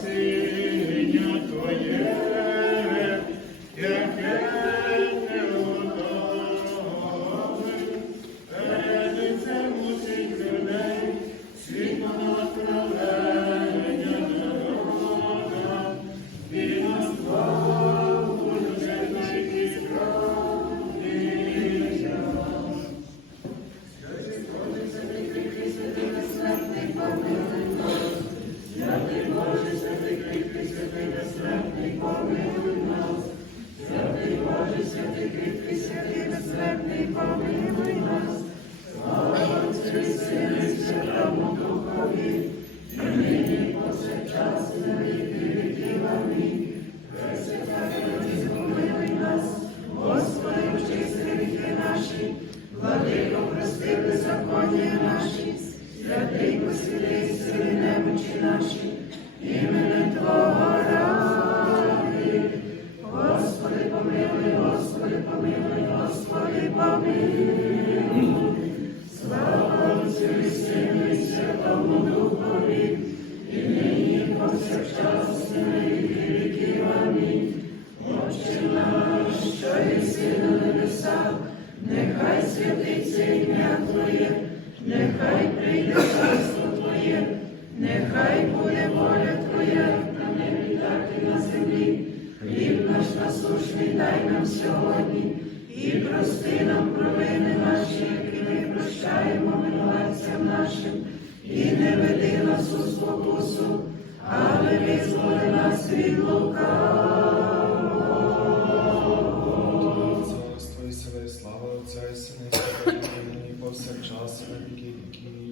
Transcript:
see. помилуй нас, святий Боже, святий кріпкий, помилуй нас, слава Отцю і Сину і Святому Духові, і нині повсякчас, і на віки віків, амінь. Пресвята, Богородице, помилуй нас, Господи, очисти гріхи наші, владико, прости беззаконня наші, святий посвятий сили немочі наші, імені нехай святиться ім'я Твоє, нехай прийде царство нехай буде воля Твоя на небі, на землі. Хліб наш насущний дай нам сьогодні, і прости нам провини наші, які ми прощаємо винуватцям нашим, і не веди нас у спокусу, але визволи нас від лука. Царство і сили, слава Отця і Сина, і повсякчас, і на віки віків.